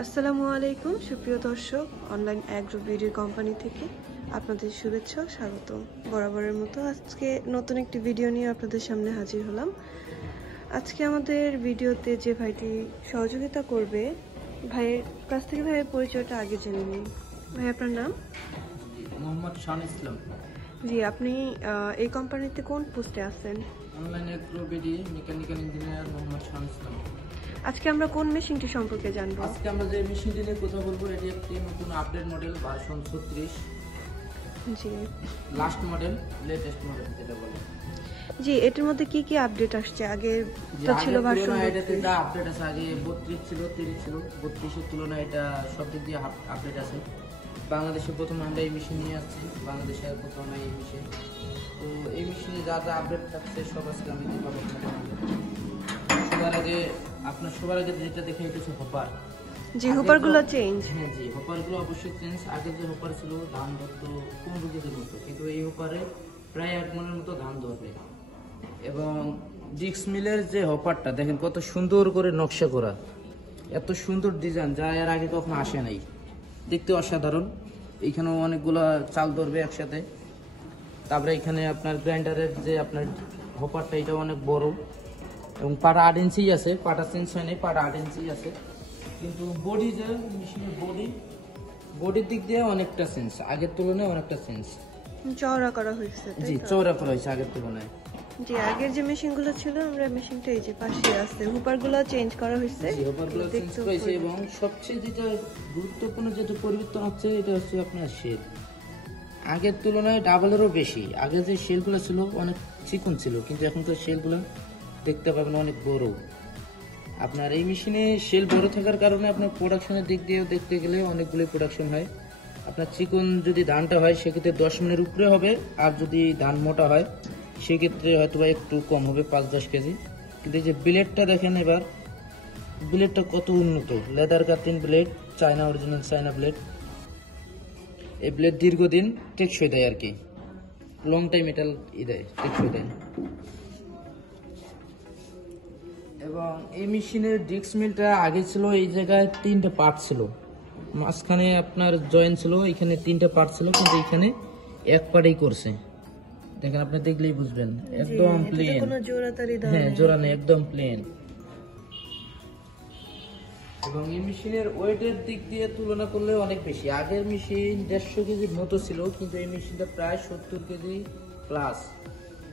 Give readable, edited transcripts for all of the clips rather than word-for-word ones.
আসসালামু আলাইকুম সুপ্রিয় দর্শক, অনলাইন অ্যাগ্রো ব্রিডের কোম্পানি থেকে আপনাদের শুভেচ্ছা ও স্বাগতম। বরাবরের মতো আজকে নতুন একটি ভিডিও নিয়ে আপনাদের সামনে হাজির হলাম। আজকে আমাদের ভিডিওতে যে ভাইটি সহযোগিতা করবে, ভাইয়ের কাছ থেকে ভাইয়ের পরিচয়টা আগে জেনে নিই। ভাই, আপনার নাম? মোহাম্মদ শান ইসলাম। জি, আপনি এই কোম্পানিতে কোন পোস্টে আছেন? Online agro BD mechanical engineer Mohammad Shan Islam. আজকে আমরা কোন মেশিনটি সম্পর্কে জানবো? আজকে আমরা যে মেশিনটি নিয়ে কথা বলবো, এটি একটি নতুন আপডেট মডেল ভার্সন 36। জি, লাস্ট মডেল, লেটেস্ট মডেল যেটা বলে। জি, এটার মধ্যে কি কি আপডেট আসছে? আগে তো ছিল ভার্সন এটাতে যা আপডেট আছে, আগে 32 ছিল, 30 ছিল। 32 এর তুলনায় এটা সব দিক দিয়ে আপডেট আছে। বাংলাদেশে প্রথম আমরা এই মেশিন নিয়ে আসছি, বাংলাদেশে প্রথম এই মেশিন। তো এই মেশিনে যা যা আপডেট থাকছে সব আজকে আমি দেখাবো। সবার আগে যেটা দেখে এটা হচ্ছে হপার। জি, হপারগুলো চেঞ্জ। হ্যাঁ জি, হপারগুলো অবশ্যই চেঞ্জ। আগে যে হপার ছিল ধান ধরতো 15 কেজির মতো, কিন্তু এই হপারে প্রায় 1 মনের মতো ধান ধরবে। এবং ডিক্স মিলের যে হপারটা দেখেন কত সুন্দর করে নকশা করা, এত সুন্দর ডিজাইন যা এর আগে কখনো আসে নাই, দেখতে অসাধারণ। এইখানেও অনেকগুলো চাল ধরবে একসাথে। তারপরে এখানে আপনার গ্রাইন্ডারের যে আপনার হপারটা, এটা অনেক বড় এবং পাটা 8 ইঞ্চি আছে। পাটা চেঞ্জ হয় নাই, পাটা 8 ইঞ্চি আছে। কিন্তু বডি যে মেশিনের বডির দিক দিয়ে অনেকটা চেঞ্জ, আগের তুলনায় অনেকটা চেঞ্জ, চওড়া করা হয়েছে। জি, চওড়া করা হয়েছে আগের তুলনায়। জি, আগের যে মেশিনগুলো ছিল, আমরা মেশিনটা এই যে পাশে আছে, হুপারগুলো চেঞ্জ করা হয়েছে। জি, হুপারগুলো চেঞ্জ করা হয়েছে। এবং সবচেয়ে যেটা গুরুত্বপূর্ণ যেটা পরিবর্তন হচ্ছে, এটা হচ্ছে আপনার শেল। আগের তুলনায় ডাবলেরও বেশি। আগে যে শেলগুলো ছিল অনেক চিকন ছিল, কিন্তু এখনকার শেলগুলো দেখতে পাবেন অনেক বড়। আপনার এই মেশিনে শেল বড় থাকার কারণে আপনার প্রোডাকশনের দিক দিয়েও দেখতে গেলে অনেকগুলো প্রোডাকশন হয়। আপনার চিকন যদি ধানটা হয় সেক্ষেত্রে 10 মনের উপরে হবে, আর যদি ধান মোটা হয় সেক্ষেত্রে হয়তো বা একটু কম হবে, 5-10 কেজি। কিন্তু এই যে ব্লেডটা দেখেন, এবার ব্লেডটা কত উন্নত, leather cutting blade, China original China blade. এই ব্লেড দীর্ঘদিন টেকসই দেয় আর কি, লং টাইম মেটাল দেয়, টেকসই দেয়। এবং এই মেশিনের ডিক্স মিলটা আগে ছিল এই জায়গায় 3টে পার্ট ছিল, মাঝখানে আপনার জয়েন্ট ছিল, এখানে 3টে পার্ট ছিল, কিন্তু এখানে এক পার্টেই করছে। দেখেন, আপনি দেখলেই বুঝবেন, একদম প্লেন। হ্যাঁ, জোড়া নেই, একদম প্লেন। এবং এই মেশিনের ওয়েটের দিক দিয়ে তুলনা করলে অনেক বেশি। আগের মেশিন 150 কেজির মতো ছিল, কিন্তু এই মেশিনটা প্রায় 70 কেজি প্লাস,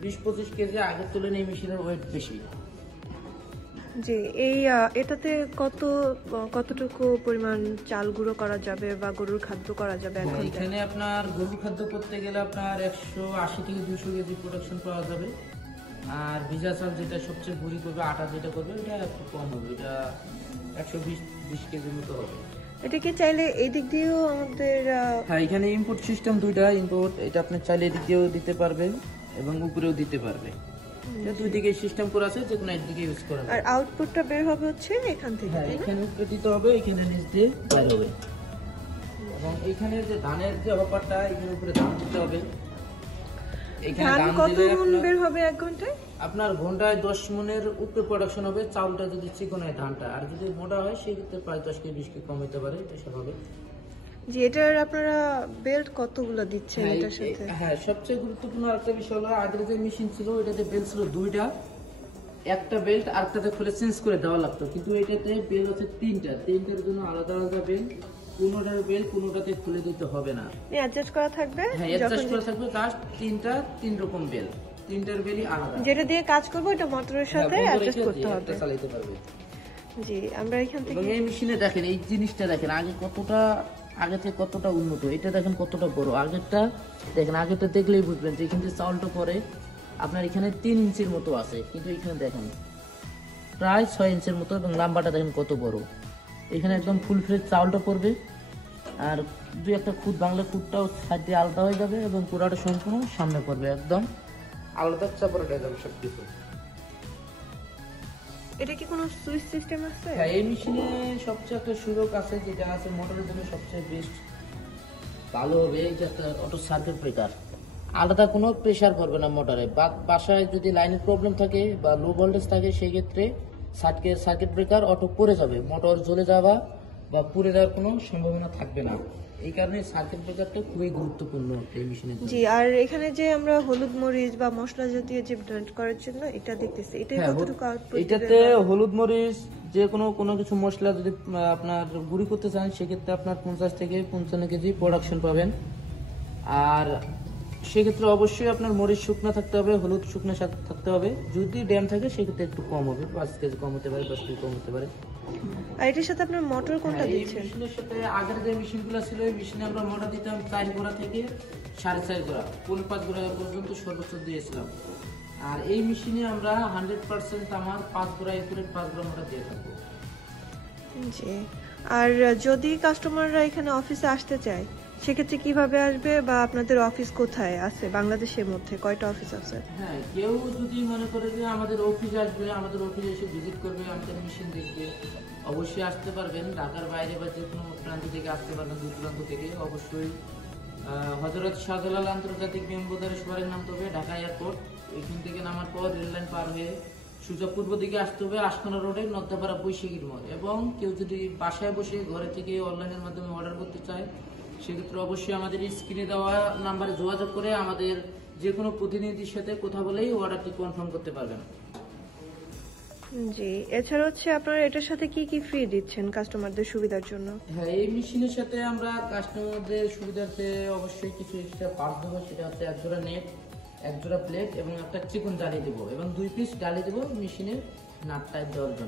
20-25 কেজি আগের তুলনায় এই মেশিনের ওয়েট বেশি। জি, এটাতে কতটুকু পরিমাণ চাল গুঁড়ো করা যাবে বা গরুর খাদ্য করা যাবে? এখন এখানে আপনার গরুর খাদ্য করতে গেলে আপনার 180 থেকে 200 কেজি প্রোডাকশন পাওয়া যাবে। আর ভিজা চাল যেটা সবচেয়ে ভুড়ি করবে, আটা যেটা করবে, এটা একটু কম হবে, এটা 120 কেজির মতো হবে। এটা কি চাইলে এই দিক দিয়েও আমাদের? হ্যাঁ, এখানে ইম্পোর্ট সিস্টেম দুইটা ইম্পোর্ট, এটা আপনি চাইলে এদিক দিয়েও দিতে পারবেন এবং উপরেও দিতে পারবে। দুই দিকে সিস্টেম করা আছে, যে কোনো একদিকে ইউজ করা যায়। আর আউটপুটটা বের হবে হচ্ছে এখান থেকে। হ্যাঁ, এখানে উপরে দিতে হবে, এখানে নিচ দিয়ে বের হবে। এবং এখানে যে ধানের যে হপারটা, এখানে উপরে ধান দিতে হবে। এখানে ধান কত দিলে মণ বের হবে এক ঘন্টায়? আপনার ঘন্টায় 10 মনের উপরে প্রোডাকশন হবে, চাউলটা যদি চিকন হয় ধানটা। আর যদি মোটা হয় সেক্ষেত্রে প্রায় 10 থেকে 20 কেজি কম হতে পারে, এটা স্বাভাবিক। জি, এটার আপনারা বেল্ট কতগুলো দিচ্ছেন এটার সাথে? হ্যাঁ, সবচেয়ে গুরুত্বপূর্ণ আরেকটা বিষয় হলো, আগের যে মেশিন ছিল এটাতে বেল্ট ছিল 2টা, একটা বেল্ট আরেকটাতে খুলে চেঞ্জ করে দেওয়া লাগতো। কিন্তু এটাতে বেল্ট হচ্ছে 3টার জন্য আলাদা আলাদা বেল্ট। কোনোটার বেল্ট কোনোটাতে খুলে দিতে হবে না, অ্যাডজাস্ট করা থাকবে। হ্যাঁ, অ্যাডজাস্ট করা থাকবে। জাস্ট 3 রকম বেল্ট, 3টার বেলই আলাদা। যেটা দিয়ে কাজ করব এটা মোটরের সাথে অ্যাডজাস্ট করতে হবে, চালাতে পারবে। জি, আমরা এখান থেকে। এবং এই মেশিনে দেখেন, এই জিনিসটা দেখেন আগে থেকে কতটা উন্নত। এটা দেখেন কতটা বড়। আগেরটা দেখেন, আগেরটা দেখলেই বুঝবেন যে এখানে চাউলটা পরে আপনার এখানে 3 ইঞ্চির মতো আছে, কিন্তু এখানে দেখেন প্রায় 6 ইঞ্চির মতো। এবং লাম্বাটা দেখেন কত বড়। এখানে একদম ফুল ফ্লেজ চাউলটা পড়বে, আর 2-1টা খুদ বাংলা খুদটাও সাইড দিয়ে আলাদা হয়ে যাবে, এবং পুরাটা সম্পূর্ণ সামনে পড়বে, একদম আলাদা চাপড়া হয়ে যাবে সবকিছু। এটা কি কোনো সুইচ সিস্টেম আছে? হ্যাঁ, এই মেশিনে সবচেয়ে একটা সুযোগ আছে, যেটা আছে মোটরের জন্য সবচেয়ে বেস্ট ভালো হবে, এটা একটা অটো সার্কিট ব্রেকার। আলাদা কোনো প্রেসার পড়বে না মোটরে। বাসায় যদি লাইনের প্রবলেম থাকে বা লো ভোল্টেজ থাকে, সেই ক্ষেত্রে সার্কিট ব্রেকার অটো পড়ে যাবে, মোটর জ্বলে যাওয়া বা পুড়ে যাওয়ার কোনো সম্ভাবনা থাকবে না। এই কারণে সার্কিট ব্রেকারটা খুবই গুরুত্বপূর্ণ এই মেশিনের জন্য। জি, আর এখানে যে আমরা হলুদ মরিচ বা মশলা জাতীয় যে ব্লেন্ড করার জন্য এটা দেখতেছি, এটা কতটুকু আউটপুট? এটাতে হলুদ মরিচ যে কোনো কিছু মশলা যদি আপনার গুঁড়ি করতে চান সেক্ষেত্রে আপনার 50 থেকে 55 কেজি প্রোডাকশন পাবেন। আর সেক্ষেত্রে অবশ্যই আপনার মরিচ শুকনা থাকতে হবে, হলুদ শুকনো থাকতে হবে। যদি ড্যাম থাকে সেক্ষেত্রে একটু কম হবে, 5 কেজি কম হতে পারে, 10 কেজি কম হতে পারে। আর এটার সাথে আপনার মোটর কোনটা এই দিচ্ছেন? মেশিনের সাথে আগের যে মেশিনগুলো ছিল এই মেশিনে আমরা মোটর দিতাম 4 গোড়া থেকে 4.5 গোড়া, 5 গোড়া পর্যন্ত সর্বোচ্চ দিয়েছিলাম। আর এই মেশিনে আমরা 100% আমার 5 গোড়া একুরেট 5 গোড়া মোটর দিয়ে থাকবো। জি, আর যদি কাস্টমাররা এখানে অফিসে আসতে চায় সেক্ষেত্রে কিভাবে আসবে, বা আপনাদের অফিস কোথায় আছে বাংলাদেশের মধ্যে, কয়টা অফিস আছে? হ্যাঁ, কেউ যদি মনে করে যে আমাদের অফিস আসবে, আমাদের অফিসে এসে ভিজিট করবে, আমাদের মেশিন দেখবে, অবশ্যই আসতে পারবেন। ঢাকার বাইরে বা যে কোনো প্রান্ত থেকে আসতে পারবেন, দূর প্রান্ত থেকে। অবশ্যই হযরত শাহজালাল আন্তর্জাতিক বিমানবন্দরে সবারই নামতে হবে, ঢাকা এয়ারপোর্ট। এখান থেকে নামার পর রেল লাইন পার হয়ে সোজা পূর্ব দিকে আসতে হবে, আশকোনা রোডে নদ্দাপাড়া বৈশাখীর মোড়। এবং কেউ যদি বাসায় বসে ঘরে থেকে অনলাইনের মাধ্যমে অর্ডার করতে চায় সেক্ষেত্রে অবশ্যই আমাদের স্ক্রিনে দেওয়া নাম্বারে যোগাযোগ করে আমাদের যে কোনো প্রতিনিধির সাথে কথা বলেই অর্ডারটি কনফার্ম করতে পারবেন। জি, এছাড়া হচ্ছে আপনারা এটার সাথে কি কি ফ্রি দিচ্ছেন কাস্টমারদের সুবিধার জন্য? হ্যাঁ, এই মেশিনের সাথে আমরা কাস্টমারদের সুবিধার্থে অবশ্যই কিছু এক্সট্রা পার্ট দেবো। সেটা হচ্ছে 1 জোড়া নেট, 1 জোড়া প্লেট এবং একটা চিকন জালি দেবো এবং 2 পিস ডালি দেবো মেশিনের নাট টাইট দেওয়ার জন্য।